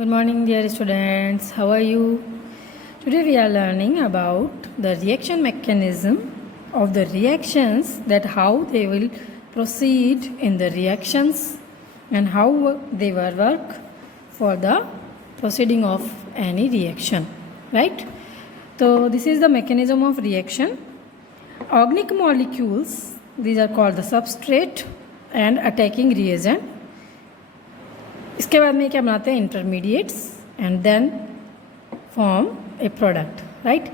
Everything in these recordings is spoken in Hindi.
Good morning, dear students. How are you? Today we are learning about the reaction mechanism of the reactions, that how they will proceed in the reactions and how they will work for the proceeding of any reaction, right? So this is the mechanism of reaction. Organic molecules, these are called the substrate and attacking reagent. इसके बाद में क्या बनाते हैं, intermediates and then form a product, right.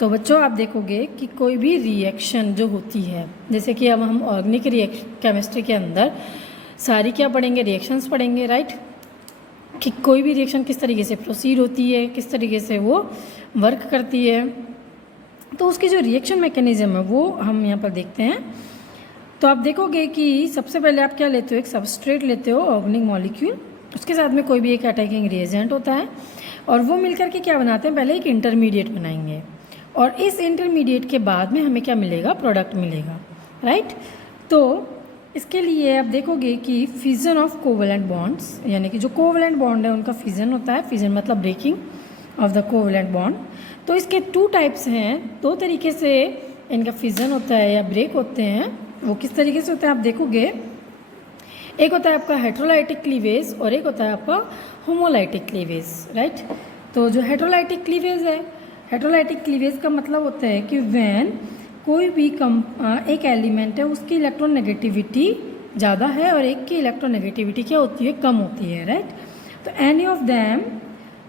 तो बच्चों आप देखोगे कि कोई भी रिएक्शन जो होती है, जैसे कि अब हम ऑर्गेनिक केमिस्ट्री के अंदर सारी क्या पढ़ेंगे, रिएक्शंस पढ़ेंगे, राइट। कि कोई भी रिएक्शन किस तरीके से प्रोसीड होती है, किस तरीके से वो वर्क करती है, तो उसकी जो रिएक्शन मैकेनिज्म है वो हम यहाँ पर देखते हैं। तो आप देखोगे कि सबसे पहले आप क्या लेते हो, एक सबस्ट्रेट लेते हो ऑर्गेनिक मॉलिक्यूल, उसके साथ में कोई भी एक अटैकिंग रिएजेंट होता है और वो मिलकर के क्या बनाते हैं, पहले एक इंटरमीडिएट बनाएंगे और इस इंटरमीडिएट के बाद में हमें क्या मिलेगा, प्रोडक्ट मिलेगा, राइट। तो इसके लिए आप देखोगे कि फिजन ऑफ कोवेलेंट बॉन्ड्स, यानी कि जो कोवेलेंट बॉन्ड है उनका फिजन होता है। फिजन मतलब breaking of the covalent bond. तो इसके टू टाइप्स हैं, दो तरीके से इनका फिजन होता है या ब्रेक होते हैं। वो किस तरीके से होता है आप देखोगे, एक होता है आपका हेट्रोलाइटिक क्लीवेज और एक होता है आपका होमोलाइटिक क्लीवेज, राइट। तो जो हेट्रोलाइटिक क्लीवेज है, हेट्रोलाइटिक क्लीवेज का मतलब होता है कि व्हेन कोई भी एक एलिमेंट है उसकी इलेक्ट्रोनेगेटिविटी ज़्यादा है और एक की इलेक्ट्रोनेगेटिविटी क्या होती है, कम होती है, राइट। तो any of them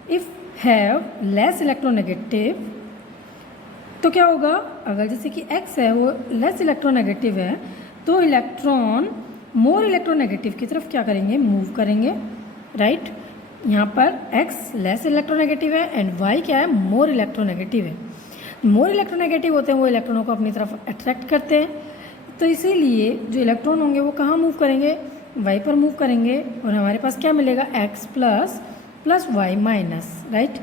if have less electronegative, तो क्या होगा, अगर जैसे कि x है वो लेस इलेक्ट्रोनेगेटिव है तो इलेक्ट्रॉन मोर इलेक्ट्रोनेगेटिव की तरफ क्या करेंगे, मूव करेंगे, राइट। यहाँ पर x लेस इलेक्ट्रोनेगेटिव है एंड y क्या है, मोर इलेक्ट्रोनेगेटिव है। मोर इलेक्ट्रोनेगेटिव होते हैं वो इलेक्ट्रॉनों को अपनी तरफ अट्रैक्ट करते हैं, तो इसीलिए जो इलेक्ट्रॉन होंगे वो कहाँ मूव करेंगे, y पर मूव करेंगे और हमारे पास क्या मिलेगा, x plus y minus, right.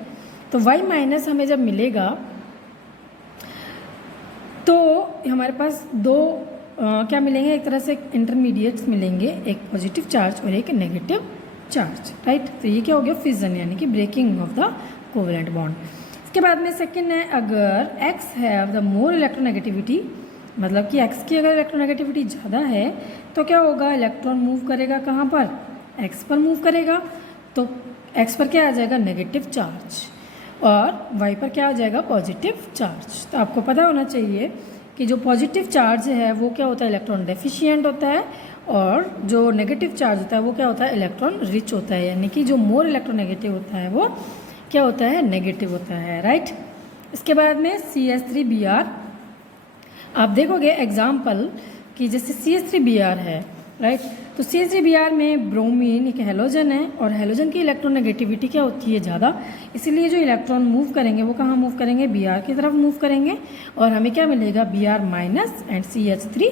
तो y माइनस हमें जब मिलेगा तो हमारे पास दो क्या मिलेंगे, एक तरह से इंटरमीडिएट्स मिलेंगे, एक पॉजिटिव चार्ज और एक नेगेटिव चार्ज, राइट। तो ये क्या हो गया, फिजन यानी कि breaking of the covalent bond. इसके बाद में सेकंड है, अगर x have the more electronegativity, मतलब कि x की अगर इलेक्ट्रोनेगेटिविटी ज़्यादा है तो क्या होगा, इलेक्ट्रॉन मूव करेगा कहाँ पर, x पर मूव करेगा। तो x पर क्या आ जाएगा, नेगेटिव चार्ज और y पर क्या आ जाएगा, पॉजिटिव चार्ज। तो आपको पता होना चाहिए कि जो पॉजिटिव चार्ज है वो क्या होता है, इलेक्ट्रॉन डेफिशिएंट होता है और जो नेगेटिव चार्ज होता है वो क्या होता है, इलेक्ट्रॉन रिच होता है, यानी कि जो मोर इलेक्ट्रोनेगेटिव होता है वो क्या होता है, नेगेटिव होता है, राइट। इसके बाद में CH3Br, आप देखोगे एग्जाम्पल कि जैसे CH3Br है, राइट। तो CH3Br में ब्रोमीन एक हेलोजन है और हेलोजन की इलेक्ट्रोनेगेटिविटी क्या होती है, ज़्यादा, इसीलिए जो इलेक्ट्रॉन मूव करेंगे वो कहाँ मूव करेंगे, Br की तरफ मूव करेंगे और हमें क्या मिलेगा, Br minus and CH3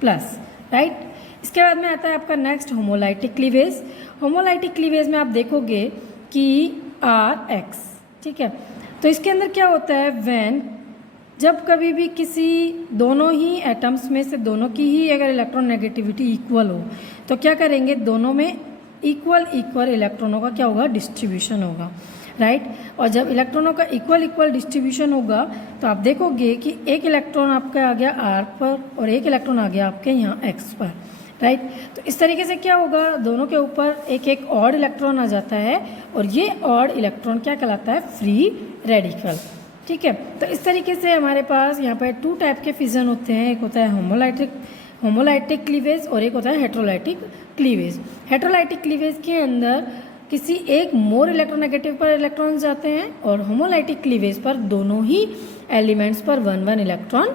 plus, right. इसके बाद में आता है आपका next homolytic cleavage. Homolytic cleavage में आप देखोगे कि Rx, ठीक है। तो इसके अंदर क्या होता है, व्हेन जब कभी भी किसी दोनों ही एटम्स में से दोनों की ही अगर इलेक्ट्रॉन नेगेटिविटी इक्वल हो तो क्या करेंगे, दोनों में इक्वल इलेक्ट्रॉनों का क्या होगा, डिस्ट्रीब्यूशन होगा, राइट। और जब इलेक्ट्रॉनों का इक्वल डिस्ट्रीब्यूशन होगा तो आप देखोगे कि एक इलेक्ट्रॉन आपका आ गया R पर और एक इलेक्ट्रॉन आ गया आपके यहाँ X पर, राइट। तो इस तरीके से क्या होगा, दोनों के ऊपर एक ऑड इलेक्ट्रॉन आ जाता है और ये ऑड इलेक्ट्रॉन क्या कहलाता है, फ्री रेडिकल, ठीक है। तो इस तरीके से हमारे पास यहाँ पर टू टाइप के फिजन होते हैं, एक होता है होमोलाइटिक क्लीवेज और एक होता है हेट्रोलाइटिक क्लीवेज। हेट्रोलाइटिक क्लीवेज के अंदर किसी एक मोर इलेक्ट्रोनेगेटिव पर इलेक्ट्रॉन्स जाते हैं और होमोलाइटिक क्लीवेज पर दोनों ही एलिमेंट्स पर 1 इलेक्ट्रॉन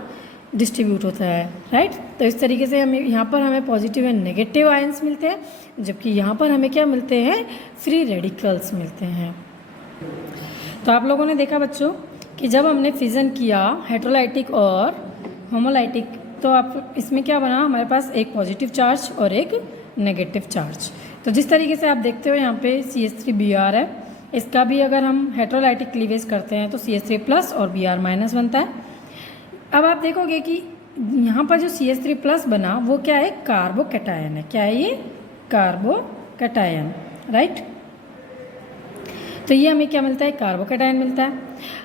डिस्ट्रीब्यूट होता है, राइट। तो इस तरीके से हमें यहाँ पर हमें पॉजिटिव एंड नेगेटिव आयंस मिलते हैं, जबकि यहाँ पर हमें क्या मिलते हैं, फ्री रेडिकल्स मिलते हैं। तो आप लोगों ने देखा बच्चों कि जब हमने फिजन किया हेट्रोलाइटिक और होमोलाइटिक तो आप इसमें क्या बना, हमारे पास एक पॉजिटिव चार्ज और एक नेगेटिव चार्ज। तो जिस तरीके से आप देखते हो यहाँ पे CH3Br है, इसका भी अगर हम हेट्रोलाइटिक क्लीवेज करते हैं तो CH3 प्लस और Br माइनस बनता है। अब आप देखोगे कि यहाँ पर जो CH3 प्लस बना वो क्या है, कार्बोकैटायन है। क्या है ये, कार्बोकैटायन, राइट। तो ये हमें क्या मिलता है, कार्बोकैटायन मिलता है।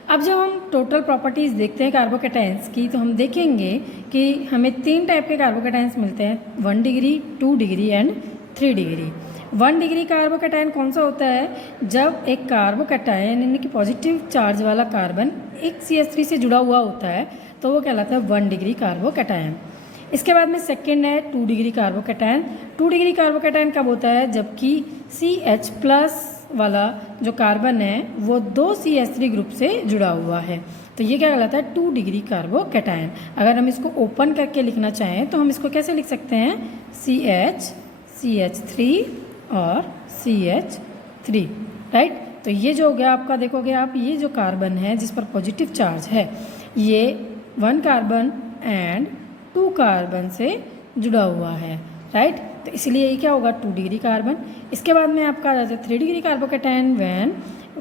अब जब हम टोटल प्रॉपर्टीज़ देखते हैं कार्बोकैटायंस की, तो हम देखेंगे कि हमें 3 टाइप के कार्बोकैटायंस मिलते हैं, 1 degree, 2 degree and 3 degree. 1 degree carbocation कौन सा होता है, जब एक कार्बोकैटायन यानी कि पॉजिटिव चार्ज वाला कार्बन एक CH3 से जुड़ा हुआ होता है तो वो कहलाता है 1 डिग्री कार्बोकैटायन। इसके बाद में सेकेंड है 2 डिग्री कार्बोकैटायन। 2 डिग्री कार्बोकैटायन कब होता है, जबकि CH+ वाला जो कार्बन है वो 2 CH3 ग्रुप से जुड़ा हुआ है, तो ये क्या कहलाता है 2 डिग्री कार्बोकैटायन। अगर हम इसको ओपन करके लिखना चाहें तो हम इसको कैसे लिख सकते हैं, CH, CH3 और CH3, राइट। तो ये जो हो गया आपका, देखोगे आप ये जो कार्बन है जिस पर पॉजिटिव चार्ज है ये 1 कार्बन एंड 2 कार्बन से जुड़ा हुआ है, राइट। तो इसलिए ये क्या होगा 2 डिग्री कार्बन। इसके बाद में आपका आ जाता है 3 degree carbocation when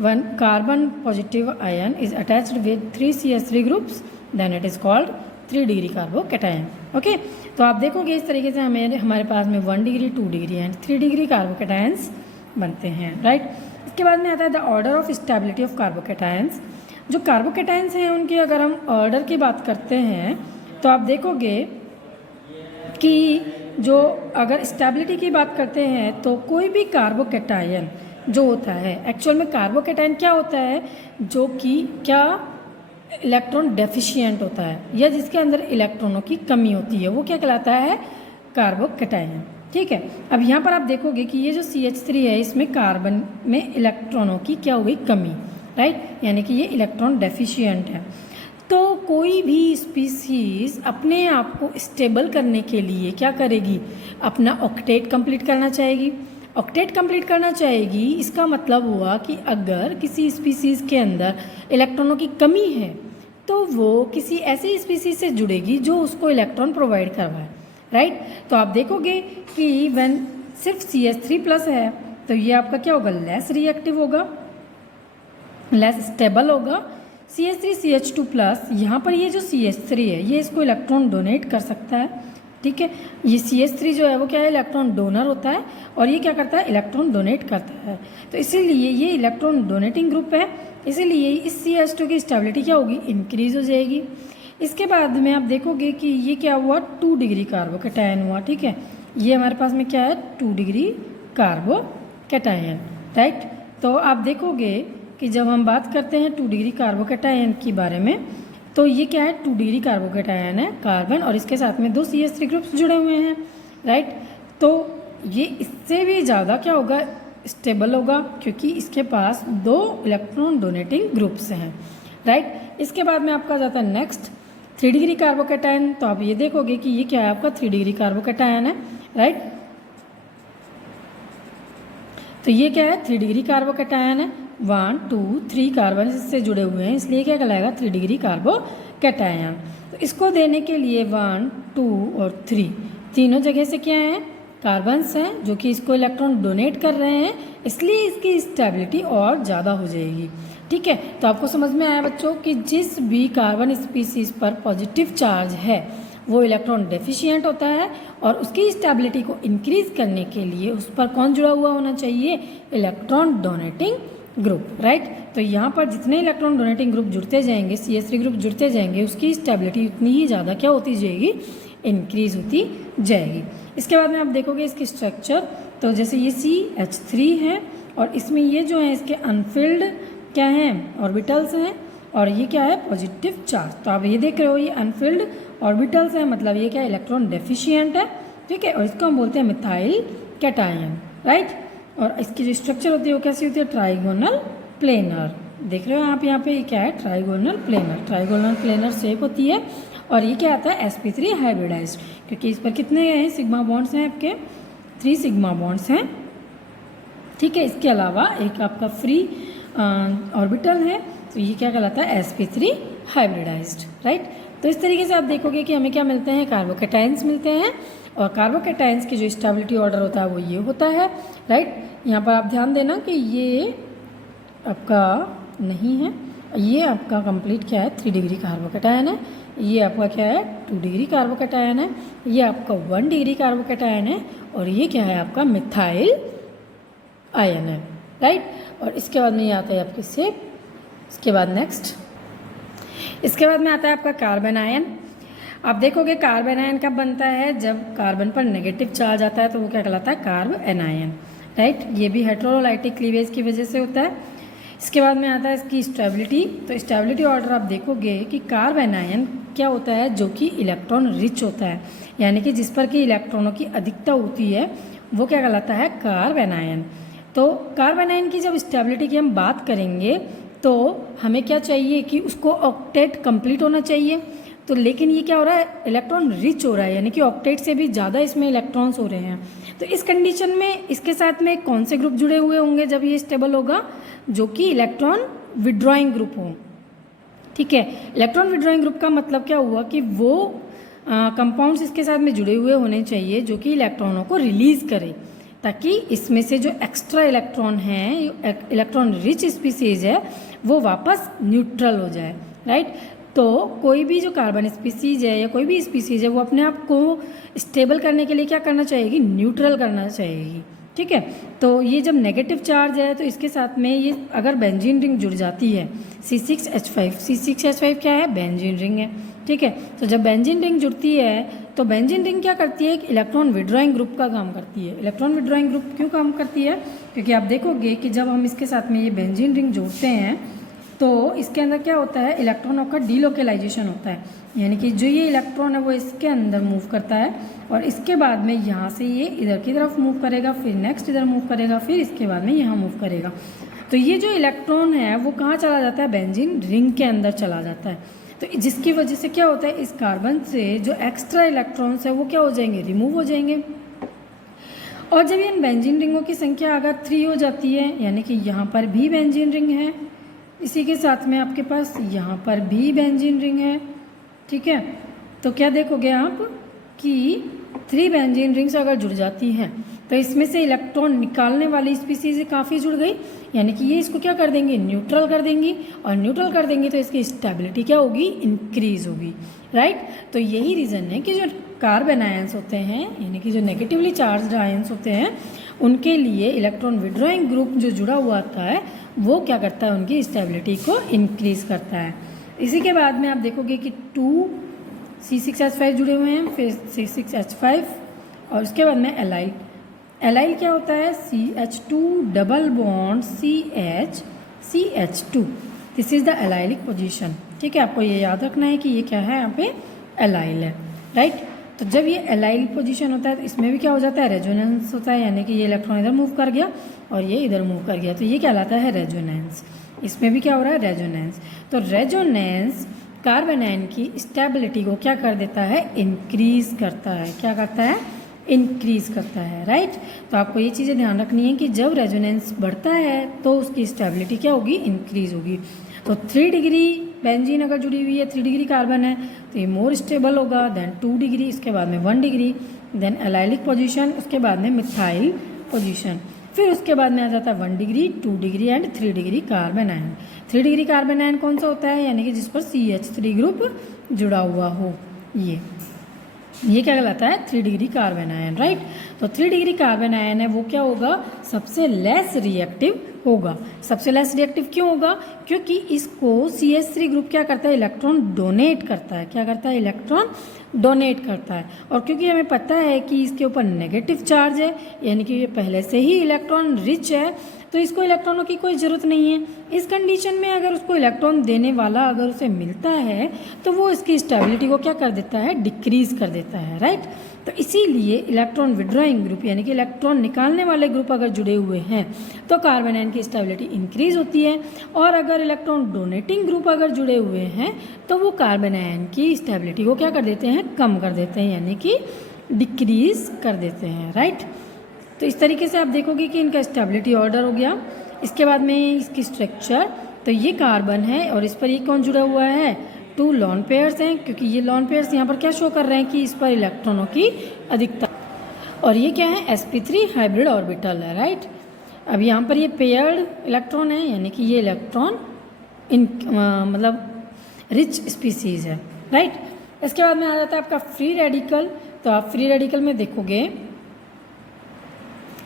1 carbon positive ion is attached with 3 CH3 groups then it is called 3 degree carbocation. Okay, तो आप देखोगे इस तरीके से हमारे पास में 1 degree, 2 degree and 3 degree carbocations बनते हैं, राइट। इसके बाद में आता है the order of stability of carbocations. जो कार्बोकैटायंस हैं उनकी अगर हम ऑर्डर की बात करते हैं तो आप देखोगे कि जो अगर स्टेबिलिटी की बात करते हैं तो कोई भी कार्बोकैटायन जो होता है, एक्चुअल में कार्बोकैटायन क्या होता है, जो कि क्या इलेक्ट्रॉन डेफिशिएंट होता है या जिसके अंदर इलेक्ट्रॉनों की कमी होती है, वो क्या कहलाता है, कार्बोकैटायन। ठीक है, अब यहाँ पर आप देखोगे कि ये जो CH3 है इसमें कार्बन में इलेक्ट्रॉनों की क्या हुई, कमी, राइट, यानी कि ये इलेक्ट्रॉन डेफिशिएंट है। तो कोई भी स्पीसीज़ अपने आप को स्टेबल करने के लिए क्या करेगी, अपना ऑक्टेट कंप्लीट करना चाहेगी। ऑक्टेट कंप्लीट करना चाहेगी इसका मतलब हुआ कि अगर किसी स्पीसीज़ के अंदर इलेक्ट्रॉनों की कमी है तो वो किसी ऐसी स्पीसीज़ से जुड़ेगी जो उसको इलेक्ट्रॉन प्रोवाइड करवाए, राइट। तो आप देखोगे कि व्हेन सिर्फ CH3+ है तो ये आपका क्या होगा, लेस रिएक्टिव होगा, लेस स्टेबल होगा। CH3 CH2+, यहाँ पर ये जो CH3 है ये इसको इलेक्ट्रॉन डोनेट कर सकता है, ठीक है। ये CH3 जो है वो क्या है, इलेक्ट्रॉन डोनर होता है और ये क्या करता है, इलेक्ट्रॉन डोनेट करता है। तो इसीलिए ये इलेक्ट्रॉन डोनेटिंग ग्रुप है, इसीलिए इस CH2 की स्टेबिलिटी क्या होगी, इंक्रीज हो जाएगी। इसके बाद में आप देखोगे कि ये क्या हुआ, 2 डिग्री कार्बोकैटायन हुआ, ठीक है। ये हमारे पास में क्या है, 2 डिग्री कार्बोकैटायन, राइट। तो आप देखोगे कि जब हम बात करते हैं 2 डिग्री कार्बोकैटायन के बारे में तो ये क्या है, 2 डिग्री कार्बोकैटायन है, कार्बन और इसके साथ में 2 CH3 ग्रुप्स जुड़े हुए हैं, राइट। तो ये इससे भी ज़्यादा क्या होगा, स्टेबल होगा, क्योंकि इसके पास 2 इलेक्ट्रॉन डोनेटिंग ग्रुप्स हैं, राइट। इसके बाद में आपका जाता है नेक्स्ट 3 डिग्री कार्बोकैटायन। तो आप ये देखोगे कि ये क्या है, आपका 3 डिग्री कार्बोकैटायन है, राइट। तो ये क्या है, 3 डिग्री कार्बोकैटायन है, 1 2 3 कार्बन इससे जुड़े हुए हैं, इसलिए क्या कहलाएगा, 3 डिग्री कार्बोकैटायन। तो इसको देने के लिए 1 2 और 3 तीनों जगह से क्या है, कार्बन्स हैं जो कि इसको इलेक्ट्रॉन डोनेट कर रहे हैं, इसलिए इसकी स्टेबिलिटी और ज़्यादा हो जाएगी, ठीक है। तो आपको समझ में आया बच्चों कि जिस भी कार्बन स्पीसीज़ पर पॉजिटिव चार्ज है वो इलेक्ट्रॉन डेफिशिएंट होता है और उसकी स्टेबिलिटी को इंक्रीज करने के लिए उस पर कौन जुड़ा हुआ होना चाहिए, इलेक्ट्रॉन डोनेटिंग ग्रुप, राइट। तो यहाँ पर जितने इलेक्ट्रॉन डोनेटिंग ग्रुप जुड़ते जाएंगे, CH3 ग्रुप जुड़ते जाएंगे, उसकी स्टेबिलिटी उतनी ही ज़्यादा क्या होती जाएगी, इंक्रीज होती जाएगी। इसके बाद में आप देखोगे इसकी स्ट्रक्चर, तो जैसे ये CH3 है और इसमें ये जो है इसके अनफिल्ड क्या हैं, ऑर्बिटल्स हैं और ये क्या है, पॉजिटिव चार्ज। तो आप ये देख रहे हो ये अनफिल्ड ऑर्बिटल्स हैं, मतलब ये क्या इलेक्ट्रॉन डेफिशिएंट है, ठीक है। और इसको हम बोलते हैं मिथाइल कैटायन, राइट। और इसकी जो स्ट्रक्चर होती है वो कैसी होती है, ट्राइगोनल प्लेनर। देख रहे हो आप यहाँ पे, ये क्या है, trigonal planar, trigonal planar shape होती है। और ये क्या आता है, sp3 हाइब्रिडाइज्ड, क्योंकि इस पर कितने हैं, सिग्मा बॉन्ड्स हैं आपके, 3 सिग्मा बॉन्ड्स हैं, ठीक है। इसके अलावा एक आपका फ्री ऑर्बिटल है, तो ये क्या कहलाता है, sp3 हाइब्रिडाइज्ड, राइट। तो इस तरीके से आप देखोगे कि हमें क्या मिलते हैं, कार्बोकैटायंस मिलते हैं और कार्बोकैटायंस की जो स्टेबिलिटी ऑर्डर होता है वो ये होता है, राइट। यहाँ पर आप ध्यान देना कि ये आपका नहीं है, ये आपका कंप्लीट क्या है, 3 डिग्री कार्बोकैटायन है, ये आपका क्या है, 2 डिग्री कार्बोकैटायन है, ये आपका 1 डिग्री कार्बोकैटायन है और ये क्या है, आपका मिथाइल आयन है, राइट। और इसके बाद में ये आता है आपके शेप। इसके बाद नेक्स्ट, इसके बाद में आता है आपका कार्बन आयन। आप देखोगे कार्बन आयन कब बनता है, जब कार्बन पर नेगेटिव चार्ज आता है तो वो क्या कहलाता है, कार्ब एनायन, राइट। ये भी हेटेरोलाइटिक क्लीवेज की वजह से होता है। इसके बाद में आता है इसकी स्टेबिलिटी। तो स्टेबिलिटी ऑर्डर आप देखोगे कि कार्ब एनायन क्या होता है, जो कि इलेक्ट्रॉन रिच होता है, यानी कि जिस पर कि इलेक्ट्रॉनों की अधिकता होती है वो क्या कहलाता है, कार्ब एनायन। तो कार्ब एनायन की जब स्टेबिलिटी की हम बात करेंगे तो हमें क्या चाहिए कि उसको ऑक्टेट कंप्लीट होना चाहिए। तो लेकिन ये क्या हो रहा है, इलेक्ट्रॉन रिच हो रहा है, यानी कि ऑक्टेट से भी ज़्यादा इसमें इलेक्ट्रॉन्स हो रहे हैं। तो इस कंडीशन में इसके साथ में कौन से ग्रुप जुड़े हुए होंगे जब ये स्टेबल होगा, जो कि इलेक्ट्रॉन विड्रॉइंग ग्रुप हो, ठीक है। इलेक्ट्रॉन विड्रॉइंग ग्रुप का मतलब क्या हुआ कि वो कंपाउंड्स इसके साथ में जुड़े हुए होने चाहिए जो कि इलेक्ट्रॉनों को रिलीज़ करे, ताकि इसमें से जो एक्स्ट्रा इलेक्ट्रॉन हैं, इलेक्ट्रॉन रिच स्पीसीज है, वो वापस न्यूट्रल हो जाए, राइट। तो कोई भी जो कार्बन स्पीसीज है या कोई भी स्पीसीज है वो अपने आप को स्टेबल करने के लिए क्या करना चाहेगी, न्यूट्रल करना चाहेगी, ठीक है। तो ये जब नेगेटिव चार्ज है तो इसके साथ में ये अगर बेंजीन रिंग जुड़ जाती है C6H5, C6H5 क्या है, बेंजीन रिंग है, ठीक है। तो जब बेंजीन रिंग जुड़ती है तो बेंजीन रिंग क्या करती है, एक इलेक्ट्रॉन विड्रॉइंग ग्रुप का काम करती है। इलेक्ट्रॉन विड्रॉइंग ग्रुप क्यों काम करती है, क्योंकि आप देखोगे कि जब हम इसके साथ में ये बेंजीन रिंग जोड़ते हैं तो इसके अंदर क्या होता है, इलेक्ट्रॉनों का डीलोकेलाइजेशन होता है, यानी कि जो ये इलेक्ट्रॉन है वो इसके अंदर मूव करता है और इसके बाद में यहाँ से ये इधर की तरफ मूव करेगा, फिर नेक्स्ट इधर मूव करेगा, फिर इसके बाद में यहाँ मूव करेगा। तो ये जो इलेक्ट्रॉन है वो कहाँ चला जाता है, बेंजीन रिंग के अंदर चला जाता है। तो जिसकी वजह से क्या होता है, इस कार्बन से जो एक्स्ट्रा इलेक्ट्रॉन्स है वो क्या हो जाएंगे, रिमूव हो जाएंगे। और जब इन बेंजीन रिंगों की संख्या अगर 3 हो जाती है, यानी कि यहाँ पर भी बेंजीन रिंग है, इसी के साथ में आपके पास यहाँ पर भी बेंजीन रिंग है, ठीक है। तो क्या देखोगे आप कि 3 बेंजीन रिंग्स अगर जुड़ जाती हैं तो इसमें से इलेक्ट्रॉन निकालने वाली स्पीसीज काफ़ी जुड़ गई, यानी कि ये इसको क्या कर देंगे, न्यूट्रल कर देंगी। और न्यूट्रल कर देंगी तो इसकी स्टेबिलिटी क्या होगी, इंक्रीज होगी, राइट। तो यही रीज़न है कि जो कार्बन आयंस होते हैं, यानी कि जो नेगेटिवली चार्ज्ड आयंस होते हैं, उनके लिए इलेक्ट्रॉन विड्रॉइंग ग्रुप जो जुड़ा हुआ आता है वो क्या करता है, उनकी स्टेबिलिटी को इंक्रीज करता है। इसी के बाद में आप देखोगे कि 2 C6H5 जुड़े हुए हैं, फिर C6H5 और उसके बाद में एलाइल। एलाइल क्या होता है, CH2 double bond CH2, this is the allylic position, ठीक है। आपको ये याद रखना है कि ये क्या है, यहाँ पे एलाइल है, राइट। तो जब ये एलाइल पोजीशन होता है तो इसमें भी क्या हो जाता है, रेजोनेंस होता है, यानी कि ये इलेक्ट्रॉन इधर मूव कर गया और ये इधर मूव कर गया, तो ये कहलाता है रेजोनेंस। इसमें भी क्या हो रहा है, रेजोनेंस। तो रेजोनेंस कार्बन आयन की स्टेबिलिटी को क्या कर देता है, इंक्रीज करता है। क्या करता है, इंक्रीज करता है, राइट। तो आपको ये चीज़ें ध्यान रखनी है कि जब रेजोनेंस बढ़ता है तो उसकी स्टेबिलिटी क्या होगी, इंक्रीज होगी। तो 3 डिग्री बेंजीन अगर जुड़ी हुई है, 3 डिग्री कार्बन है, तो ये मोर स्टेबल होगा देन 2 डिग्री, इसके बाद में 1 डिग्री, देन एलाइलिक पोजीशन, उसके बाद में मिथाइल पोजीशन, फिर उसके बाद में आ जाता है 1 degree, 2 degree and 3 degree carbon ion. 3 degree carbon ion कौन सा होता है, यानी कि जिस पर CH3 ग्रुप जुड़ा हुआ हो, ये क्या कहलाता है, 3 डिग्री कार्बन आयन, राइट। तो 3 डिग्री कार्बन आयन है वो क्या होगा, सबसे लेस रिएक्टिव होगा। सबसे लेस रिएक्टिव क्यों होगा, क्योंकि इसको CH3 ग्रुप क्या करता है, इलेक्ट्रॉन डोनेट करता है। क्या करता है, इलेक्ट्रॉन डोनेट करता है। और क्योंकि हमें पता है कि इसके ऊपर नेगेटिव चार्ज है, यानी कि ये पहले से ही इलेक्ट्रॉन रिच है, तो इसको इलेक्ट्रॉनों की कोई ज़रूरत नहीं है। इस कंडीशन में अगर उसको इलेक्ट्रॉन देने वाला अगर उसे मिलता है तो वो इसकी स्टेबिलिटी को क्या कर देता है, डिक्रीज कर देता है, राइट। तो इसीलिए इलेक्ट्रॉन विड्रॉइंग ग्रुप यानी कि इलेक्ट्रॉन निकालने वाले ग्रुप अगर जुड़े हुए हैं तो कार्बन आयन की स्टेबिलिटी इंक्रीज होती है, और अगर इलेक्ट्रॉन डोनेटिंग ग्रुप अगर जुड़े हुए हैं तो वो कार्बन आयन की स्टेबिलिटी को क्या कर देते हैं, कम कर देते हैं, यानी कि डिक्रीज कर देते हैं, राइट। तो इस तरीके से आप देखोगे कि इनका स्टेबिलिटी ऑर्डर हो गया। इसके बाद में इसकी स्ट्रक्चर, तो ये कार्बन है और इस पर ये कौन जुड़ा हुआ है, 2 लॉन पेयर्स हैं, क्योंकि ये लॉन पेयर्स यहाँ पर क्या शो कर रहे हैं कि इस पर इलेक्ट्रॉनों की अधिकता, और ये क्या है, sp3 हाइब्रिड ऑर्बिटल है, राइट। अब यहाँ पर ये पेयर्ड इलेक्ट्रॉन है, यानी कि ये इलेक्ट्रॉन मतलब रिच स्पीसीज है, राइट। इसके बाद में आ जाता है आपका फ्री रेडिकल। तो आप फ्री रेडिकल में देखोगे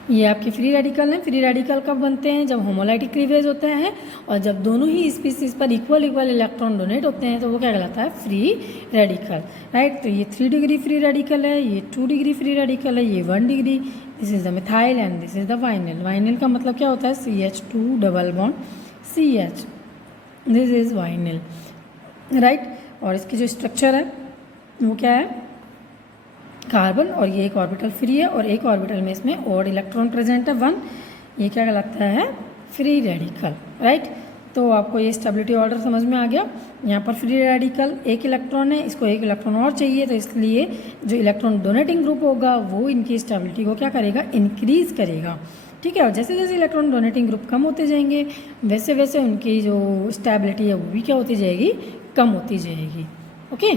ये आपके फ्री रेडिकल हैं। फ्री रेडिकल कब बनते हैं? जब होमोलाइटिक क्लीवेज होते हैं और जब दोनों ही स्पीसीज पर इक्वल इलेक्ट्रॉन डोनेट होते हैं तो वो क्या कहलाता है? Free radical, right. तो ये 3 डिग्री फ्री रेडिकल है, ये 2 डिग्री फ्री रेडिकल है, ये 1 degree. This is the methyl and this is the vinyl. Vinyl का मतलब क्या होता है? CH2 double bond CH, this is vinyl, right. और इसकी जो स्ट्रक्चर है वो क्या है? कार्बन, और ये एक ऑर्बिटल फ्री है और एक ऑर्बिटल में इसमें और इलेक्ट्रॉन प्रेजेंट है 1। ये क्या कहलाता है? Free radical, right. तो आपको ये स्टेबिलिटी ऑर्डर समझ में आ गया। यहाँ पर फ्री रेडिकल एक इलेक्ट्रॉन है, इसको एक इलेक्ट्रॉन और चाहिए, तो इसलिए जो इलेक्ट्रॉन डोनेटिंग ग्रुप होगा वो इनकी स्टेबिलिटी को क्या करेगा? इंक्रीज करेगा, ठीक है। और जैसे जैसे इलेक्ट्रॉन डोनेटिंग ग्रुप कम होते जाएंगे वैसे वैसे उनकी जो स्टेबिलिटी है वो भी क्या होती जाएगी? कम होती जाएगी, ओके।